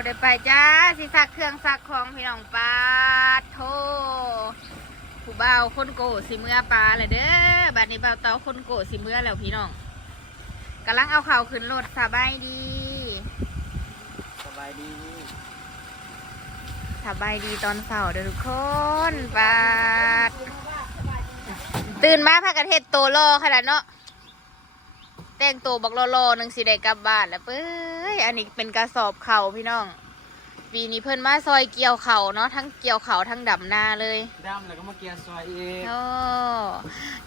บ่ได้ไปจ้าสิซักเครื่องซักของพี่น้องปลาโทผู้บ่าวคนโกสิเมื่อปลาเลยเด้อบัดนี้บ่าวเตาคนโกสิเมื่อแล้วพี่น้องกำลังเอาเข่าวขึ้นรถสบายดีสบายดีสบายดีตอนเสาร์เด้อทุกคนปาดตื่นมาพากันเฮ็ดโตโลขนาดเนาะ แต่งตัวบักโลโลหนึ่งสิได้กลับบ้านแล้วเป้ยอันนี้เป็นกระสอบเข่าวพี่น้อง ปีนี้เพิ่นมาซอยเกี่ยวเข่าวเนาะทั้งเกี่ยวเข่าวทั้งดำนาเลยดำแล้วก็มาเกียร์ซอยเองโอ้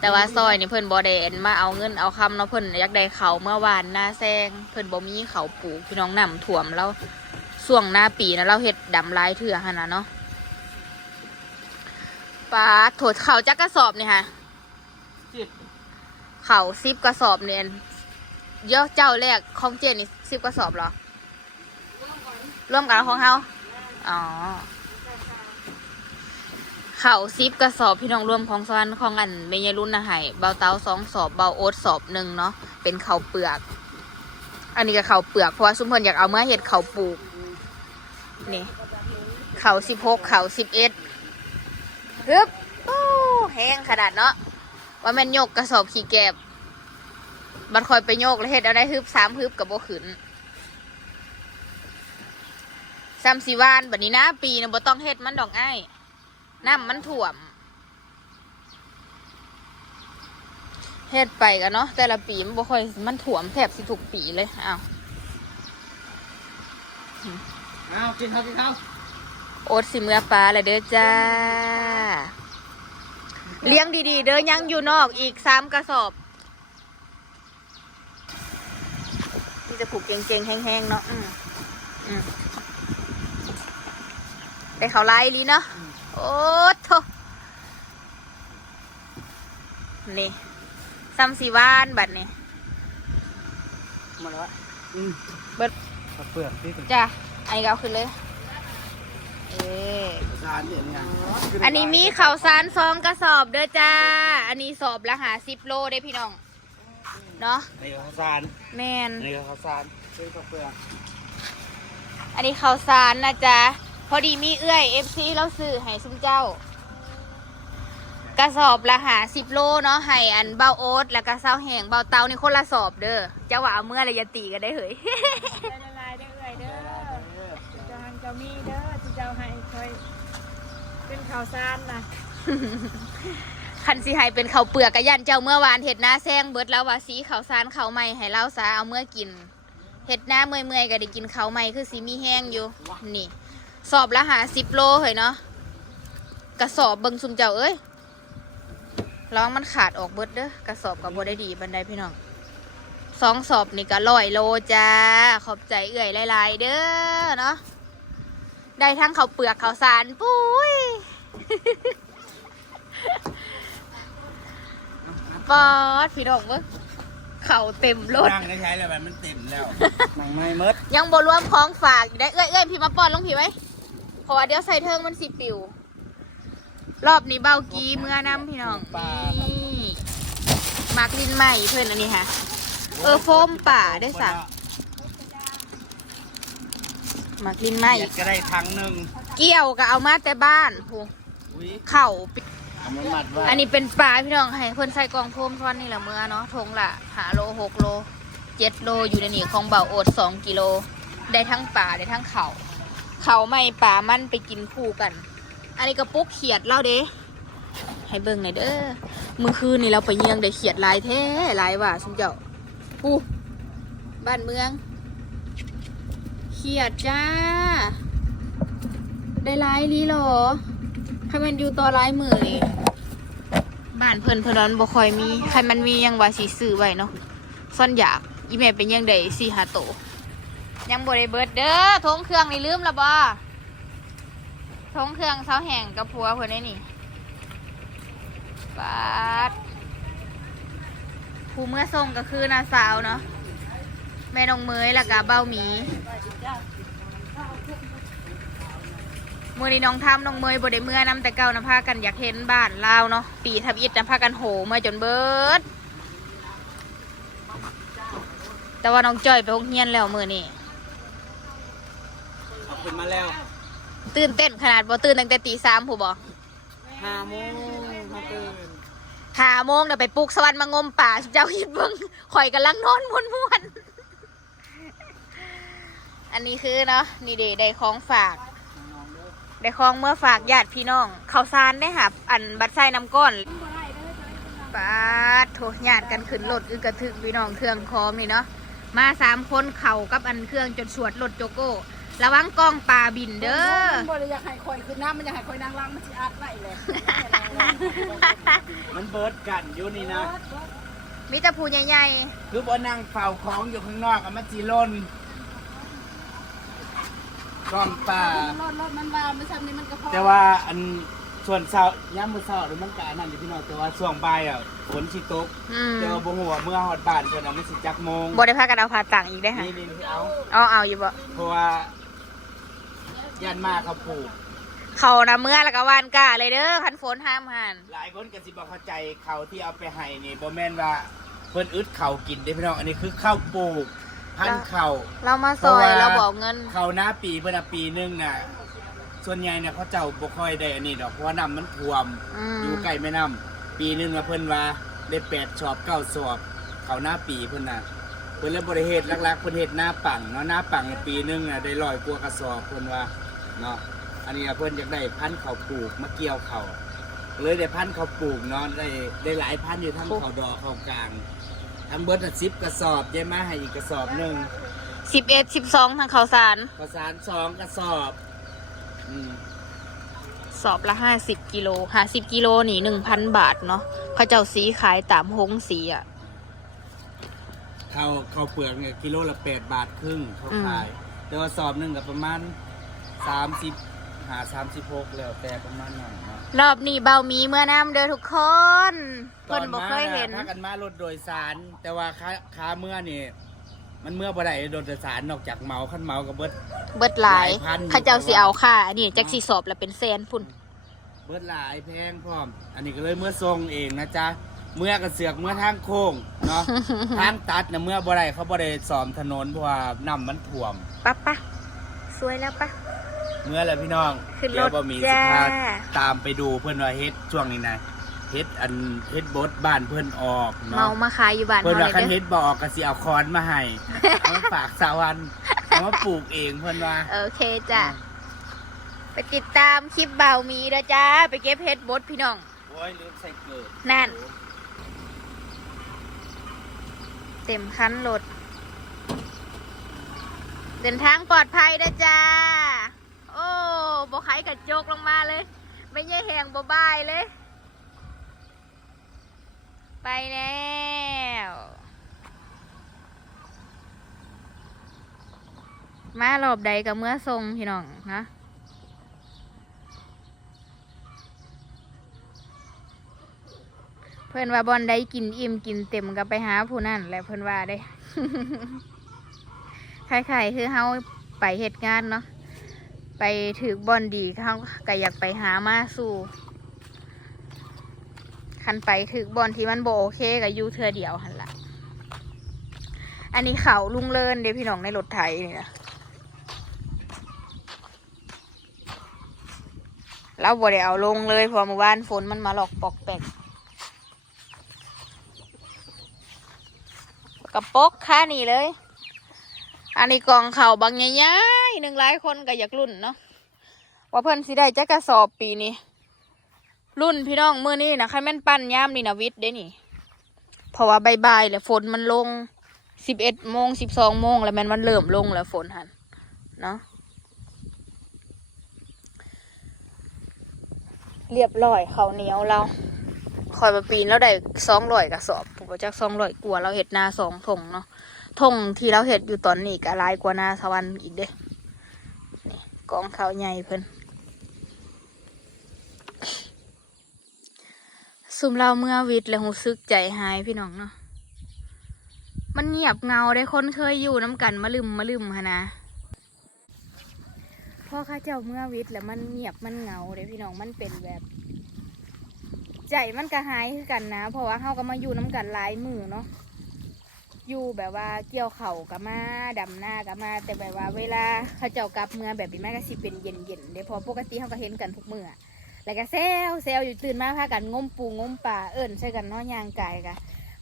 แต่ว่าซอยนี่เพิ่นบ่ได้เอ็นมาเอาเงินเอาคำเนาะเพิ่นอยากได้เขาวเมื่อวานหน้าแซงเพิ่นบ่มีเขาวปลูกพี่น้องน้ำท่วมแล้วช่วงหน้าปีนะเราเฮ็ดดำหลายเถื่อหั่นน่ะเนาะปลาโถดเขาจักกระสอบนี่ค่ะจิบเขาซิบกระสอบเนี่ย เยอะเจ้าแรกของเจนนี่ซิบกระสอบเหรอ ร่วมกันของเฮาอ๋อเข่าซิบกระสอบพี่น้องร่วมของสวรรค์ของอันเมยรุ่นนะให้เบาเตาสองสอบเบาโอ๊ตสอบหนึ่งเนาะเป็นเข่าเปลือก อันนี้ก็เข่าเปลือกเพราะว่าชุมพลอยากเอาเมื่อเห็ดเข่าปลูกนี่เข่าสิบหกเข่าสิบเอ็ดฮึบโอ้แห้งขนาดเนาะว่าแม่นโยกกระสอบขี้แกบ บัดคอยไปโยกแล้วเห็ดเอาได้ฮึบสามฮึบกับโบขืนซ้ำสีวานบัดนี้นะ ปีนะบ่ต้องเฮ็ดมันดอกไอ้ายน้ำมันถ่วมเฮ็ดไปกันเนาะแต่ละปีมันบ่ค่อยมันถ่วมแทบสิทุกปีเลยอ้าวอ้าวกินข้าวกินข้าวโอ๊ตสิเมื่อปลาเลยเด้อจ้า เลี้ยงดีๆ เด้อยังอยู่นอกอีกสามกระสอบ จะผูกเก่งๆแห้งๆเนาะอืมอืมได้เขาไล่ลีเนาะโอ้โถนี่ซัมซีวานบัดนี่มาแล้วอืมเบิดข้าวเปลือกที่เป็นจ้ะอันนี้ก็เอาขึ้นเลยเออสารเนี่ยเนี่ยอันนี้มีข้าวสารซองกระสอบเด้อจ้า อันนี้สอบละหาสิบโลได้พี่น้อง เนาะนี่ก็ข้าวสารแมนนี่ก็ข้าวสารนี่ข้าวเปลือกอันนี้ข้าวสารนะจ๊ะ พอดีมีเอื้อยเอฟซีเราซื้อให้ซุมเจ้า กระสอบละหาสิบโลเนาะให้อันเบาโอ๊ตแล้วก็เศร้าแห้งเบาเตานี่คนละสอบเด้อเจ้าว่าเอาเมื่อไรอยาตีกันได้เหย ได้ละลายได้เอื่อยเด้อเจ้าหังเจ้ามีเด้อที่เจ้าให้คอยเป็นข่าวสารนะ คันสิให้เป็นข้าวเปลือกกะยันเจ้าเมื่อวานเห็ดหน้าแซงเบิดแล้วว่าสีข้าวสารข้าวใหม่ให้เล่าซาเอาเมื่อกินเห็ดหน้าเมื่อยๆก็ได้กินข้าวใหม่คือสีมีแห้งอยู่ นี่ สอบละหาสิบโลเหยเนาะกระสอบเบิงซุมเจ้าเอ้ยร้องมันขาดออกเบิดเด้อกระสอบกับบ่ได้ดีบันไดพี่น้องสองสอบนี่ก็ร้อยโลจ้าขอบใจเอื่อยหลายๆเด้อเนาะได้ทั้งข้าวเปลือกข้าวสารปุ้ย ปอดพี่น้องเบิ้งเข่าเต็มรถ นั่งได้ใช้แล้วแบบมันเต็มแล้วนั่งไม่มดยังบรวมของฝากอีกได้เอ้ยเอ้ยพี่มาป้อนลงพี่ไว้เพราะว่าเดี๋ยวใส่เทิงมันสิปิว รอบนี้เบากีเมื่อน้ำพี่น้องนี่มักลินใหม่เพื่อนอันนี้ค่ะ เออโฟมป่าได้สั่งมักลินใหม่ อยากจะได้ครั้งหนึ่งเกี่ยวก็เอามาแต่บ้านพูอุ้ยเข่าเอามันมัดไว้ อันนี้เป็นปลาพี่น้องให้เพิ่นใส่กองโฟมท่อนนี่แหละเมื่อเนาะทงละหาโลหกโลเจ็ดโลอยู่ในนี่ของเบาโอดสองกิโล ได้ทั้งปลาได้ทั้งเขาเขาไม่ปลามันไปกินคู่กัน อันนี้กระปุกเขียดเล่าเด้ให้เบิ่งหน่อยเด้อมือคืนนี่เราไปเยืองได้เขียดลายแท้ลายว่าสุนเจ้าปูบ้านเมือง เขียดจ้า ได้ลายลีเหรอ ให้มันอยู่ต่อหลายมือนี่บ้านเพิ่นเพิ่นนั้นบ่ค่อยมีใครมันมียังว่าสิซื้อไว้เนาะซ่อนอยากอีแม่เป็นยังไดสี่หาโต ยังบ่ได้เบิดเด้อทงเครื่องนี่ลืมละบ่ทงเครื่องเสาแห้งกับผัวเพิ่นได้นี่ปาดผู้เมื่อส่งก็คือนาสาวเนาะแม่นองเมยแล้วก็เบ้าหมี มื่อนี้น้องทำน้องเมยบ่ได้เมื่อนำแต่เก่านะพากันอยากเห็นบ้านลาวเนาะปีทับอิดนะพากันโหเมื่อจนเบิด แต่ว่าน้องจ้อยไปโรงเรียนแล้วมือนี่ขึ้นมาแล้ว ตื่นเต้นขนาดบ่ตื่นตั้งแต่ตีสามผู้บ่ห้าโมงมาตื่นห้าโมงเดี๋ยวไปปลุกสวรรค์มางมป่าเจ้าคิดเบิ่งข่อยกำลังนอนม่วนๆอันนี้คือเนาะนี่เดได้ของฝาก ได้ของเมื่อฝากญาติพี่น้องข้าวสารได้หับอันบัดไส้น้ำก้อนปาดโถญาติกันขึ้นรถอึกระทึกพี่น้องเครื่องคอมนี่เนาะมาสามคนเข่ากับอันเครื่องจนสวดรถโจโก้ระวังกล้องปลาบินเด้อมันบ่ได้อยากให้คอยขึ้นน้ำมันอยากให้คอยนางล่างมันสิอัดไว้เลยมันเบิดกันอยู่นี่นะมีแต่ผู้ใหญ่ๆคือบ่นั่งเฝ้าของอยู่ข้างนอกอะมันจีล่น กล้องป่า รถรถมันว่ามันซ้ำนี่มันก็พอแต่ว่าอันส่วนเช้าย่ามมื้อเช้าหรือมันกะอันนั่นอยู่พี่น้องแต่ว่าช่วงบ่ายอะฝนสิตกๆอืมแต่ว่าบ่ฮู้ว่าเมื่อฮอดบ้านเพิ่นน่ะมันสิจักโมงบ่ได้พากันเอาผ่าต่างอีกได้อค่ะนี่นี่เอาเอาเอาอยู่บ่เพราะว่าย่านมาเขาปลูก เขานะเมื่อแล้วก็วานก้าเลยเด้อคันฝนห้ามหันหลายคนก็สิบ่เข้าใจเขาที่เอาไปให้นี่บ่แม่นว่าเพิ่นอึดข้าวกินเด้พี่น้องอันนี้คือข้าวปลูก พันธุ์ข้าวเรามาซอยเพราะว่าเราบอกเงินข้าวหน้าปีเพิ่นน่ะปีหนึงน่ะ ส่วนใหญ่เนี่ยเขาเจ้าบ่ค่อยได้อันนี้ดอกเพราะว่าน้ำมันท่วม อืม อยู่ใกล้แม่น้ำปีหนึงน่ะเพิ่นว่าได้8ชอบ9สอบข้าวหน้าปีเพิ่นน่ะเพิ่นเลยบ่ได้เฮ็ดหลักๆเพิ่นเฮ็ดหน้าปังเนาะหน้าปังปีหนึงน่ะได้ร้อยกว่ากระสอบเพิ่นว่าเนาะอันนี้น่ะเพิ่นอยากได้พันธุ์ข้าวปลูกมาเกี่ยวข้าวเลยได้พันธุ์ข้าวปลูกเนาะได้ได้หลายพันธุ์อยู่ทั้งข้าวดอกข้าวกลาง ทั้งเบิดน่ะ10กระสอบยายมาให้อีกกระสอบหนึงสิบเอ็ดสิบสองทางเขาวสารข้าวสารสองกระสอบอืมสอบละห้าสิบกิโลห้าสิบกิโลนี่หนึ่งพันบาทเนาะเขาเจ้าสีขายตามหงสีอะ ข้าวข้าวเปลือกเนี่ยกิโลละแปดบาทครึ่งเขาอืม ขาย แต่ว่าสอบหนึ่งกับประมาณสามสิบ หาสามสิบหกแล้วแต่ประมาณนั้นเนาะรอบนี้เบามีเมื่อน้ำเด้อทุกคนเพิ่นบ่เคยเห็นถ้ากันมารถโดยสาร แต่ว่าค้าค้าเมื่อนี่มันเมื่อบ่ได้โดยสารนอกจากเมาขั้นเมากับเบิด เบิดหลายหลายพัน เขาเจ้าสิเอาค่าอันนี้จักสีสอบแล้วเป็นแสนพุ่น เบิดหลายแพงพร้อม อันนี้ก็เลยเมื่อทรงเองนะจ๊ะเมื่อกระเสือกเมื่อทางโค้งเนาะ ทางตัดนะเมื่อบ่ได้เขาบ่ได้สอมถนนเพราะว่าน้ำมันท่วม ปะปะสวยแล้วปะ เมื่อแล้วพี่น้องขึ้นรถเดี๋ยวบะหมี่สิจ้าพาตามไปดูเพื่อนว่าเฮ็ดช่วงนี้นะเฮ็ดอันเฮ็ดบดบ้านเพื่อนออกเมาเนาะมาขายอยู่บ้านเพื่อนเขาว่าเลยคันเด้เฮ็อดบออกก็สิเอาคอนมาให้เอามาฝากสาวันเอามาปลูกเองเพื่อนว่า โอเคจ้ะ ไปติดตามคลิปเบามีเด้อจ้า ไปเก็บเฮ็ดบดพี่น้อง โอ้ยลืมใส่เกิดนั่น เต็มคันรถเดินทางปลอดภัยเด้อจ้า โอ้บอไขกระจกลงมาเลย ไม่ใช่แหงบ่บายเลย ไปแล้วมารอบใดกับเมื่อทรงพี่น้องนะเพื่อนว่าบอลได้กินอิ่มกินเต็มก็ไปหาผู้นั่นแหละเพื่อนว่าได้คล้ายๆคือเฮาไปเหตุงานเนาะ ไปถือบอลดีเขาก็อยากไปหามาสู่คันไปถือบอลที่มันโบโอเคกับยูเธอเดียวหันละอันนี้เขาลุงเลินเดี๋ยวพี่น้องในรถไถนี่นะเราบ่ได้เอาลงเลยเพราะเมื่อวานฝนมันมาหลอกปอกแปกกระปกค่านี่เลย อันนี้กองเข่าบางใหญ่ หนึ่งหลายคนก็อยากรุ่นเนาะว่าเพิ่นสิได้จักกระสอบปีนี้ รุ่นพี่น้องมือนี้นะใครแม่นปั้นย่ามนี่นะวิทย์เด้นี่เพราะว่าใบายๆแหละฝนมันลงสิบเอ็ดโมงสิบสองโมงแล้วแม่นมันเริ่มลงแล้วฝนหันเนาะเรียบร้อยเขาเหนียวเราคอยมาปีนแล้วได้สองร้อยกระสอบผมจากสองร้อยกว่าเราเห็ดนาสองถงเนาะถงที่เราเห็ดอยู่ตอนนี้ก็ลายกว่านาสวรรค์อีกเด้ กองเขาวใหญ่เพิ่นซุมเราเมื่อวิทย์เลยหูซึกใจหายพี่น้องเนาะมันเงียบเงาได้คนเคยอยู่น้ำกันมาลืมมาลืมฮะนะพ่อข้าเจ้าเมื่อวิทย์แล้วมันเงียบมันเงาเด้พี่น้องมันเป็นแบบ ใจมันกระหายคือกันนะ เพราะว่าเฮาก็มาอยู่น้ำกันหลายมือเนาะ อยู่แบบว่าเกี่ยวเข่ากับมาดำหน้ากับมา แต่แบบว่าเวลาเขาเจ้ากลับเมืองแบบนี้มันก็สิเป็นเย็นเย็นเดี๋ยวพอปกติเขาก็เห็นกันทุกเมื้อแล้วก็แซวแซวอยู่ตื่นมาพากันง้มปูง้มปลาเอิญใช่กันนาะยางไก่กะ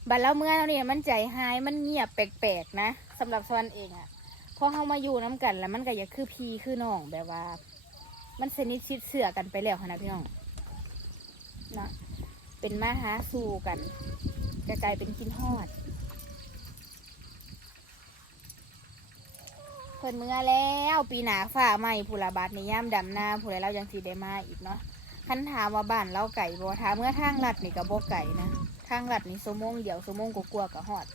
บัดแล้วเมื่อเราเนี่ยมันใจหายมันเงียบแปลกๆนะสำหรับสวรรค์เองอะพอเขามาอยู่น้กัน แล้วมันก็อยากคือพีคือน้องแบบว่า มันสนิทชิดเสือกันไปแล้วนะพี่น้องเนาะเป็นมาหาสู่กันกระจายเป็นกินฮอด เพิ่นเมื่อแล้วปีหนาฝ่าใหม่ผู้ละบาทในย่ามดำหน้าผู้ใดเรายังสีได้มาอีกเนาะคันถามว่าบ้านเราไก่บ่ถามเมื่อทางลัดนี่ก็บ่ไก่นะทางลัดนี่สมงเดียวสมงกกลัวาๆก็ฮอด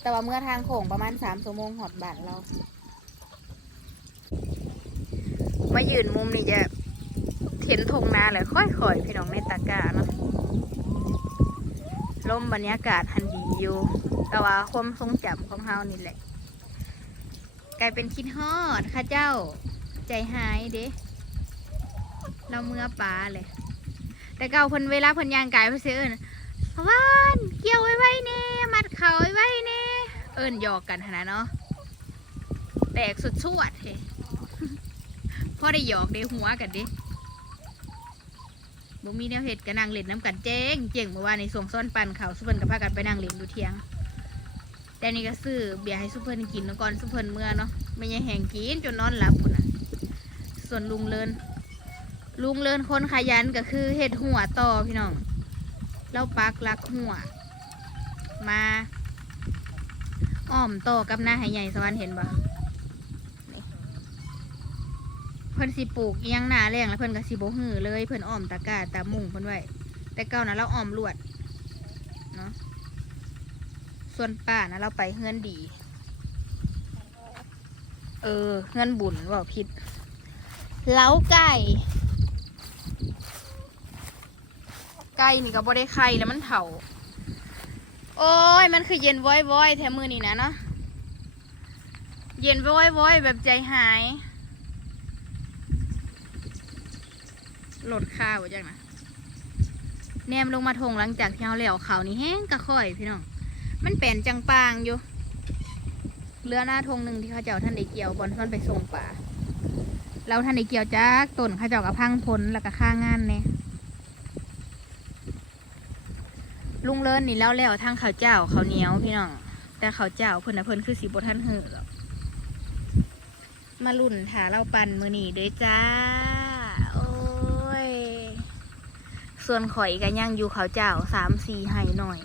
แต่ว่าเมื่อทางโค้งประมาณสามสมงฮอดบ้านเรามายืนมุมนี่จะเห็นทงนาเลยค่อยๆพี่น้องในตากร้าเนาะลมบรรยากาศทันดีอยู่แต่ว่าความทรงจำของเฮานี่แหละ กลายเป็นคิดฮอดข้าเจ้าใจหายเด้เราเมื่อปลาเลย แต่เก่าเพิ่นเวลาเพิ่นย่างกายเพิ่นสิเอิ้นวานเกี่ยวไว้ไว้เน่มัดเขาไว้ไว้เน่เอิ้นหยอกกันหนะเนาะแตกสุดชวดเฮ้พ่อได้หยอกได้หัวกันเด้บ่มีแนวเห็ดก็นั่งเล่นน้ำกันเจ๊งเจ๋งเมื่อวานในส่วงซ่อนปันเขาสุพิ่นก็พากันไปนั่งเล่นอยู่เทียง แต่นี่ก็ซื้อเบียร์ให้สุเพิ่นกินก่อนสุเพิ่นเมื่อเนาะไม่ยังแหงกินจนนอนหลับพุ่นน่ะ ส่วนลุงเลินลุงเลินคนขยันก็คือเห็ดหัวต่อพี่น้องแล้วปักลักหัว มาอ้อมต่อกับหน้าไหใหญ่สวรรค์เห็นบ่เพิ่นสิปลูกยังหนาแรงแล้วเพิ่นก็สิบ่หือเลยเพิ่นอ้อมตะกร้าตามุ่งเพิ่นไว้แต่เก่านะเราอ้อมลวดเนาะ ส่วนป้านะเราไปเฮือนดี เออเฮือนบุญว่าผิด เล้าไก่ ไก่นี่ก็บ่ได้ไข่แล้วมันเถาโอ้ย มันคือเย็นว้อยว้อยๆแถมมือนี่นะเนาะ เย็นว้อยว้อยๆแบบใจหายโหลดข้าวจังนะแนมลงมาทงหลังจากที่เราแล้วเขานี่แห้งกระค่อยพี่น้อง มันเป็นจังปางอยู่ เรือหน้าธงหนึ่งที่เข้าเจ้าท่านได้เกี่ยวบอลท่านไปส่งป่าเราท่านได้เกี่ยวจาก ต้นเข้าเจ้ากับพังพ้นแล้วก็ค่างานเนี่ยลุงเลินนี่แล้วแล้วทางข้าวเจ้าข้าวเหนียวพี่น้อง แต่ข้าวเจ้าเพิ่นนะเพิ่นคือสีบท่านเหือมาลุ่นถาเราปั่นมือหนีเด้อจ้า โอ้ย ส่วนข่อยก็ยังอยู่ข้าวเจ้าสามสี่ไห้หน่อย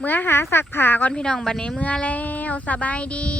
เมื่อหาสักผาก่อนพี่น้องบัดนี้เมื่อแล้วสบายดี